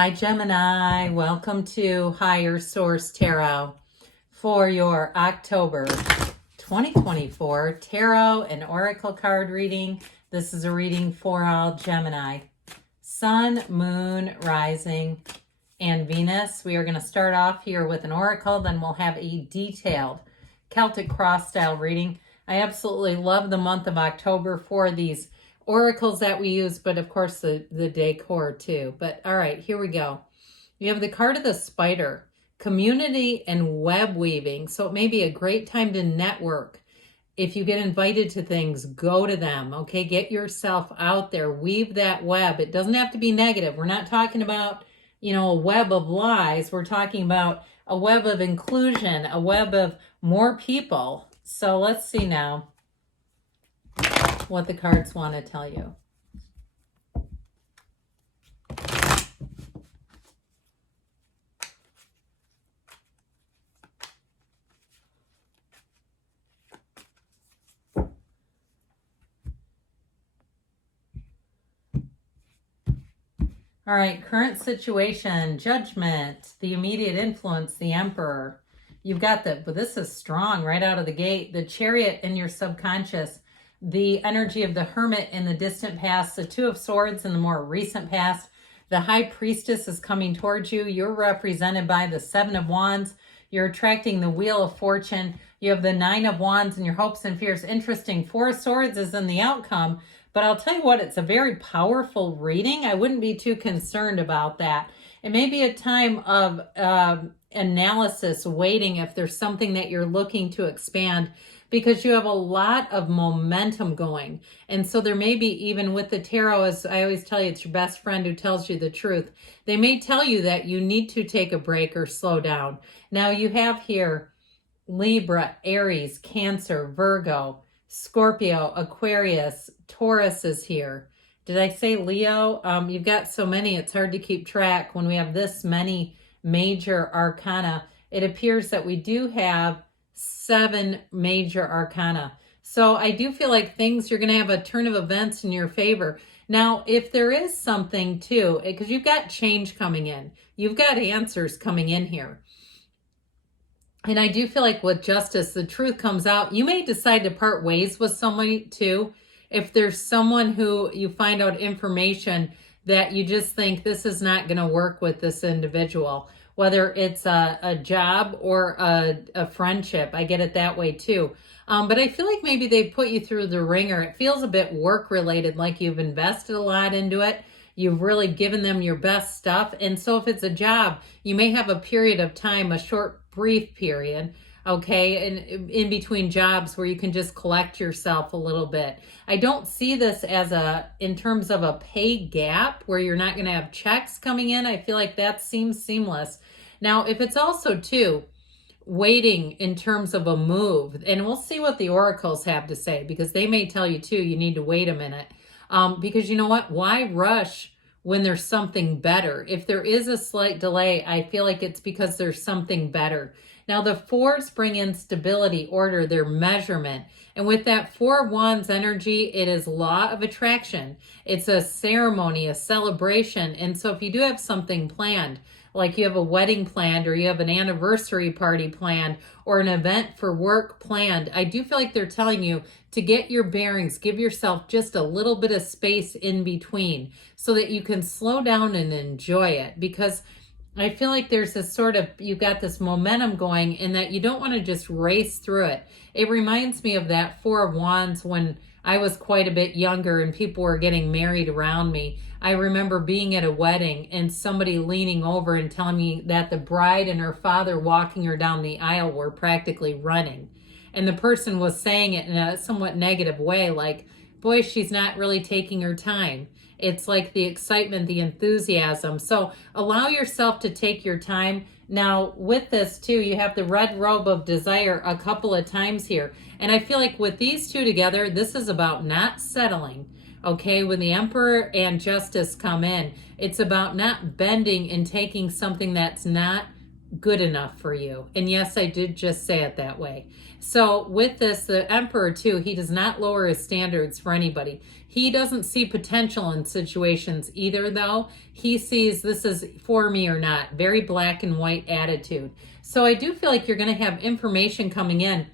Hi, Gemini. Welcome to Higher Source Tarot for your October 2024 Tarot and Oracle card reading. This is a reading for all Gemini. Sun, Moon, Rising, and Venus. We are going to start off here with an oracle, then we'll have a detailed Celtic cross style reading. I absolutely love the month of October for these oracles that we use, but of course the decor too. But all right, here we go. You have the card of the spider, community and web weaving. So it may be a great time to network. If you get invited to things, go to them, okay? Get yourself out there, weave that web. It doesn't have to be negative. We're not talking about, a web of lies. We're talking about a web of inclusion, a web of more people. So let's see now what the cards want to tell you. All right, current situation, judgment, the immediate influence, the emperor. You've got but this is strong right out of the gate. The chariot in your subconscious, the energy of the hermit in the distant past, the two of swords in the more recent past. The high priestess is coming towards you. You're represented by the 7 of wands. You're attracting the wheel of fortune. You have the 9 of wands and your hopes and fears. Interesting. 4 of swords is in the outcome. But I'll tell you what, it's a very powerful reading. I wouldn't be too concerned about that. It may be a time of analysis, waiting if there's something that you're looking to expand, because you have a lot of momentum going. And so there may be, even with the tarot, as I always tell you, it's your best friend who tells you the truth. They may tell you that you need to take a break or slow down. Now you have here Libra, Aries, Cancer, Virgo, Scorpio, Aquarius, Taurus is here. Did I say Leo? You've got so many, it's hard to keep track when we have this many major arcana. It appears that we do have 7 major arcana. So I do feel like you're going to have a turn of events in your favor. Now, if there is something too, because you've got change coming in, you've got answers coming in here. And I do feel like with justice, the truth comes out. You may decide to part ways with somebody too. If there's someone who you find out information that you just think this is not going to work with this individual, whether it's a job or a friendship, I get it that way too. But I feel like maybe they put you through the ringer. It feels a bit work related, like you've invested a lot into it. You've really given them your best stuff. And so if it's a job, you may have a period of time, a short, brief period, okay, and in between jobs where you can just collect yourself a little bit. I don't see this as in terms of a pay gap where you're not going to have checks coming in. I feel like that seems seamless. Now, if it's also too waiting in terms of a move, and we'll see what the oracles have to say, because they may tell you too, you need to wait a minute. Because you know what? Why rush when there's something better? If there is a slight delay, I feel like it's because there's something better. Now, the 4s bring in stability, order, their measurement. And with that 4 of wands energy, it is law of attraction. It's a ceremony, a celebration. And so if you do have something planned, like you have a wedding planned, or you have an anniversary party planned, or an event for work planned, I do feel like they're telling you to get your bearings, give yourself just a little bit of space in between so that you can slow down and enjoy it. Because I feel like there's this you've got this momentum going, and that you don't want to just race through it. It reminds me of that 4 of wands when I was quite a bit younger and people were getting married around me. I remember being at a wedding and somebody leaning over and telling me that the bride and her father walking her down the aisle were practically running. And the person was saying it in a somewhat negative way, like, boy, she's not really taking her time. It's like the excitement, the enthusiasm. So allow yourself to take your time. Now, with this too, you have the red robe of desire a couple of times here. And I feel like with these two together, this is about not settling. Okay, when the emperor and justice come in, it's about not bending and taking something that's not good enough for you. And yes, I did just say it that way. So with this, the Emperor too, he does not lower his standards for anybody. He doesn't see potential in situations either, though. He sees this is for me or not. Very black and white attitude. So I do feel like you're going to have information coming in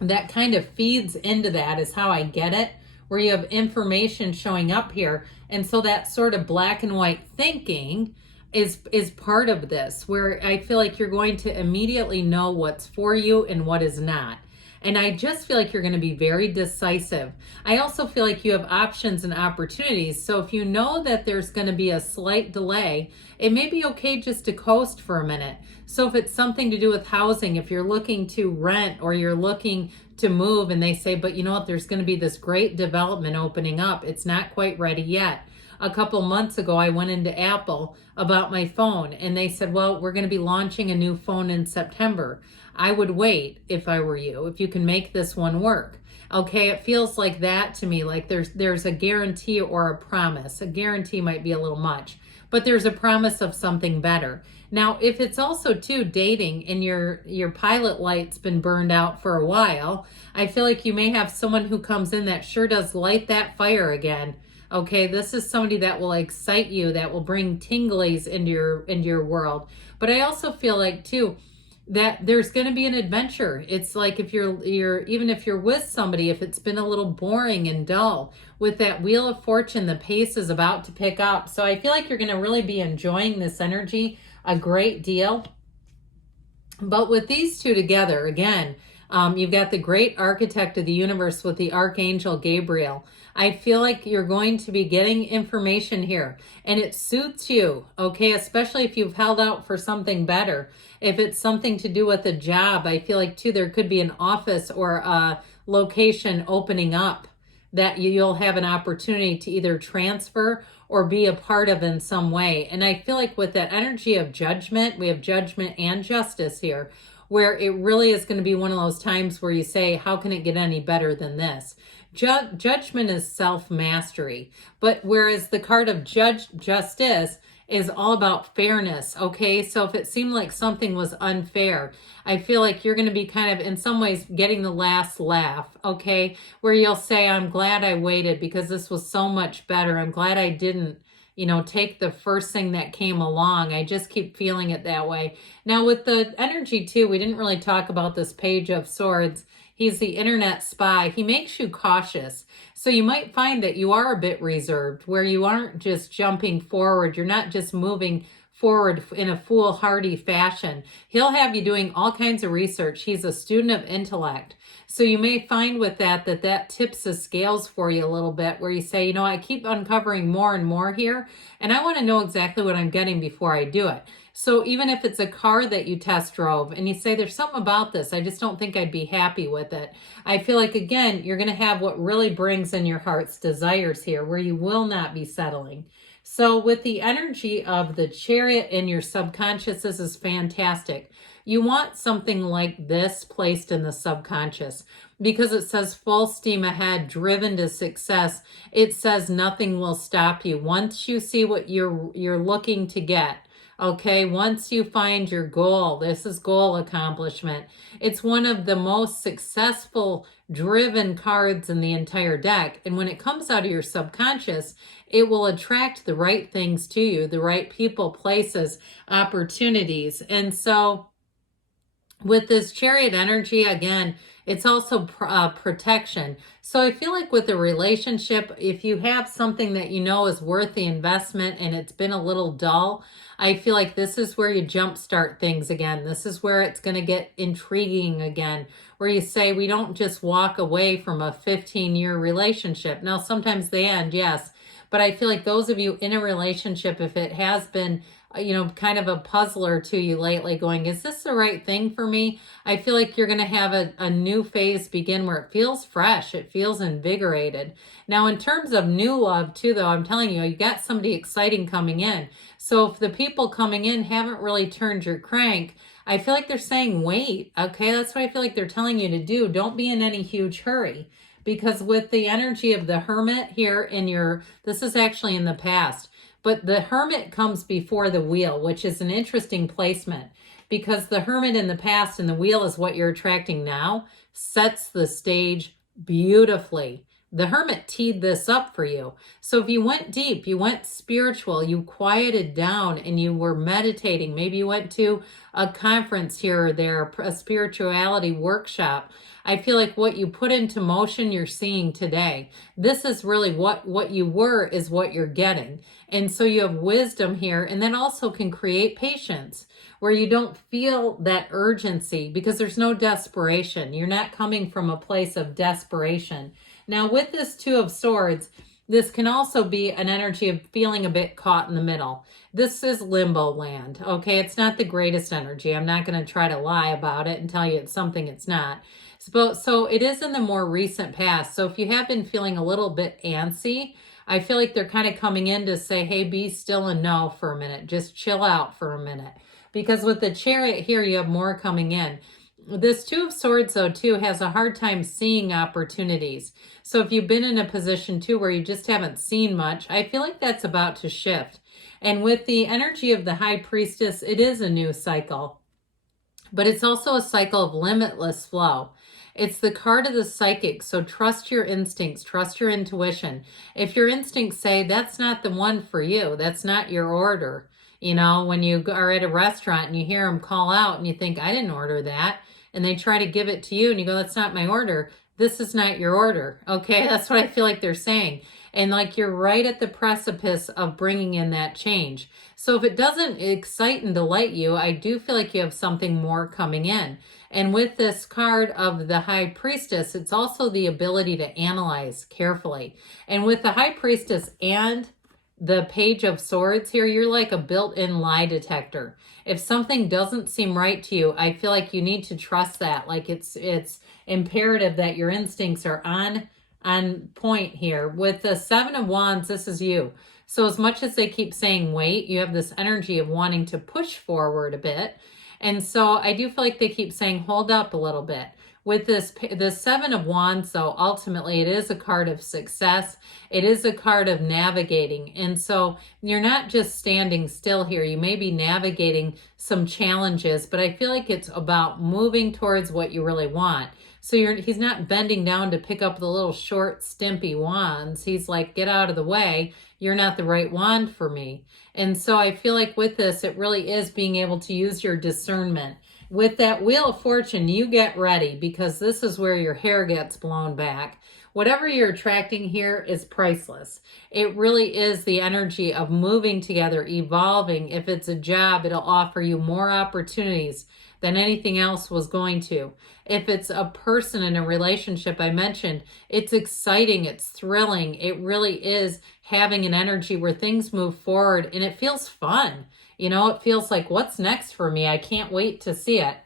that kind of feeds into that, is how I get it, where you have information showing up here. And so that sort of black and white thinking is part of this, where I feel like you're going to immediately know what's for you and what is not. And I just feel like you're going to be very decisive. I also feel like you have options and opportunities. So if you know that there's going to be a slight delay, it may be okay just to coast for a minute. So if it's something to do with housing, if you're looking to rent or you're looking to move and they say, but you know what, there's going to be this great development opening up. It's not quite ready yet. A couple months ago, I went into Apple about my phone and they said, well, we're going to be launching a new phone in September. I would wait if I were you, if you can make this one work. Okay, it feels like that to me, like there's a guarantee or a promise. A guarantee might be a little much, but there's a promise of something better. Now, if it's also too dating and your pilot light's been burned out for a while, I feel like you may have someone who comes in that sure does light that fire again. Okay, this is somebody that will excite you, that will bring tinglies into your world. But I also feel like too that there's going to be an adventure. It's like if you're even if you're with somebody, if it's been a little boring and dull, with that Wheel of Fortune, the pace is about to pick up. So I feel like you're going to really be enjoying this energy a great deal. But with these two together, again, you've got the great architect of the universe with the Archangel Gabriel. I feel like you're going to be getting information here and it suits you, okay? Especially if you've held out for something better. If it's something to do with a job, I feel like too, there could be an office or a location opening up that you'll have an opportunity to either transfer or be a part of in some way. And I feel like with that energy of judgment, we have judgment and justice here, where it really is going to be one of those times where you say, how can it get any better than this? Judgment is self-mastery. But whereas the card of justice is all about fairness, okay? So if it seemed like something was unfair, I feel like you're going to be kind of, in some ways, getting the last laugh, okay? Where you'll say, I'm glad I waited because this was so much better. I'm glad I didn't, take the first thing that came along. I just keep feeling it that way. Now with the energy too, we didn't really talk about this Page of Swords. He's the internet spy. He makes you cautious. So you might find that you are a bit reserved, where you aren't just jumping forward. You're not just moving forward in a foolhardy fashion. He'll have you doing all kinds of research. He's a student of intellect. So you may find with that tips the scales for you a little bit, where you say, I keep uncovering more and more here, and I want to know exactly what I'm getting before I do it. So even if it's a car that you test drove and you say, there's something about this, I just don't think I'd be happy with it. I feel like, again, you're going to have what really brings in your heart's desires here, where you will not be settling. So with the energy of the Chariot in your subconscious, this is fantastic. You want something like this placed in the subconscious because it says full steam ahead, driven to success. It says nothing will stop you. Once you see what you're looking to get, okay, once you find your goal, this is goal accomplishment. It's one of the most successful driven cards in the entire deck. And when it comes out of your subconscious, it will attract the right things to you, the right people, places, opportunities. And so with this Chariot energy, again, it's also protection. So I feel like with a relationship, if you have something that is worth the investment and it's been a little dull, I feel like this is where you jumpstart things again. This is where it's going to get intriguing again, where you say, we don't just walk away from a 15-year relationship. Now, sometimes they end, yes. But I feel like those of you in a relationship, if it has been kind of a puzzler to you lately, going, is this the right thing for me? I feel like you're going to have a new phase begin where it feels fresh. It feels invigorated. Now, in terms of new love too, though, I'm telling you, you got somebody exciting coming in. So if the people coming in haven't really turned your crank, I feel like they're saying, wait, okay? That's what I feel like they're telling you to do. Don't be in any huge hurry. Because with the energy of the Hermit here this is actually in the past, but the Hermit comes before the Wheel, which is an interesting placement. because the Hermit in the past and the Wheel is what you're attracting now, sets the stage beautifully. The Hermit teed this up for you. So if you went deep, you went spiritual, you quieted down and you were meditating, maybe you went to a conference here or there, a spirituality workshop, I feel like what you put into motion, you're seeing today. This is really what you were is what you're getting. And so you have wisdom here, and that also can create patience where you don't feel that urgency because there's no desperation. You're not coming from a place of desperation. Now with this Two of Swords, this can also be an energy of feeling a bit caught in the middle. This is limbo land, okay? It's not the greatest energy. I'm not going to try to lie about it and tell you it's something it's not. So it is in the more recent past. So if you have been feeling a little bit antsy, I feel like they're kind of coming in to say, hey, be still and know for a minute. Just chill out for a minute. Because with the Chariot here, you have more coming in. This Two of Swords, though, too, has a hard time seeing opportunities. So if you've been in a position, too, where you just haven't seen much, I feel like that's about to shift. And with the energy of the High Priestess, it is a new cycle. But it's also a cycle of limitless flow. It's the card of the psychic, so trust your instincts, trust your intuition. If your instincts say that's not the one for you, that's not your order, you know, when you are at a restaurant and you hear them call out and you think, I didn't order that, and they try to give it to you and you go, that's not my order, this is not your order, okay? That's what I feel like they're saying. And like you're right at the precipice of bringing in that change. So if it doesn't excite and delight you, I do feel like you have something more coming in. And with this card of the High Priestess, it's also the ability to analyze carefully. And with the High Priestess and the Page of Swords here, you're like a built-in lie detector. If something doesn't seem right to you, I feel like you need to trust that. Like it's imperative that your instincts are on point here. With the Seven of Wands, this is you. So as much as they keep saying wait, you have this energy of wanting to push forward a bit. And so I do feel like they keep saying hold up a little bit. With the Seven of Wands, though, ultimately it is a card of success. It is a card of navigating. And so you're not just standing still here. You may be navigating some challenges, but I feel like it's about moving towards what you really want. So he's not bending down to pick up the little short, stimpy wands. He's like, get out of the way. You're not the right wand for me. And so I feel like with this, it really is being able to use your discernment. With that Wheel of Fortune, you get ready because this is where your hair gets blown back. Whatever you're attracting here is priceless. It really is the energy of moving together, evolving. If it's a job, it'll offer you more opportunities than anything else was going to. If it's a person in a relationship, I mentioned, it's exciting, it's thrilling. It really is having an energy where things move forward and it feels fun. You know, it feels like, what's next for me? I can't wait to see it.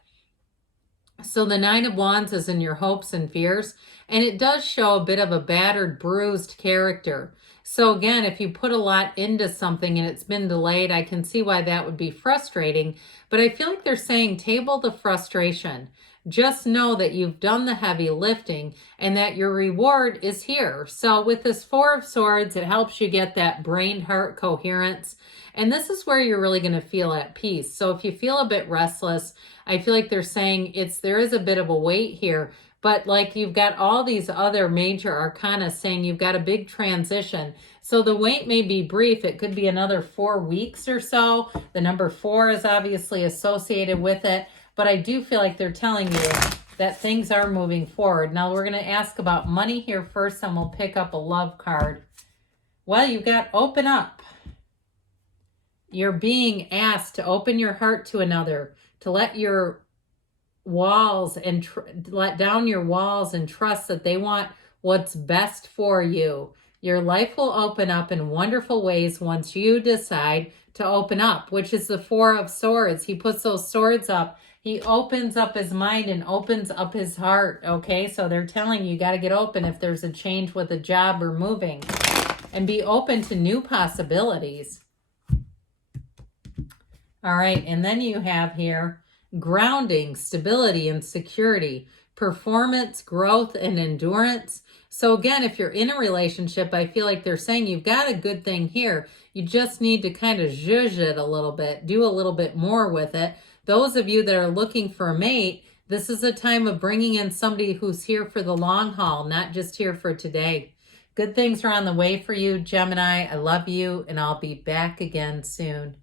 So the Nine of Wands is in your hopes and fears, and it does show a bit of a battered, bruised character. So again, if you put a lot into something and it's been delayed, I can see why that would be frustrating. But I feel like they're saying table the frustration. Just know that you've done the heavy lifting and that your reward is here. So with this Four of Swords, it helps you get that brain-heart coherence. And this is where you're really going to feel at peace. So if you feel a bit restless, I feel like they're saying there is a bit of a weight here. But like you've got all these other major arcana saying you've got a big transition. So the wait may be brief. It could be another 4 weeks or so. The number 4 is obviously associated with it. But I do feel like they're telling you that things are moving forward. Now we're going to ask about money here first, and we'll pick up a love card. Well, you've got open up. You're being asked to open your heart to another, to let your walls and let down your walls and trust that they want what's best for you. Your life will open up in wonderful ways once you decide to open up, which is the Four of Swords. He puts those swords up. He opens up his mind and opens up his heart, okay? So they're telling you got to get open if there's a change with a job or moving, and be open to new possibilities. All right, and then you have here grounding, stability, and security, performance, growth, and endurance. So again, if you're in a relationship, I feel like they're saying you've got a good thing here. You just need to kind of zhuzh it a little bit, do a little bit more with it those of you that are looking for a mate, this is a time of bringing in somebody who's here for the long haul, not just here for today. Good things are on the way for you, Gemini. I love you, and I'll be back again soon.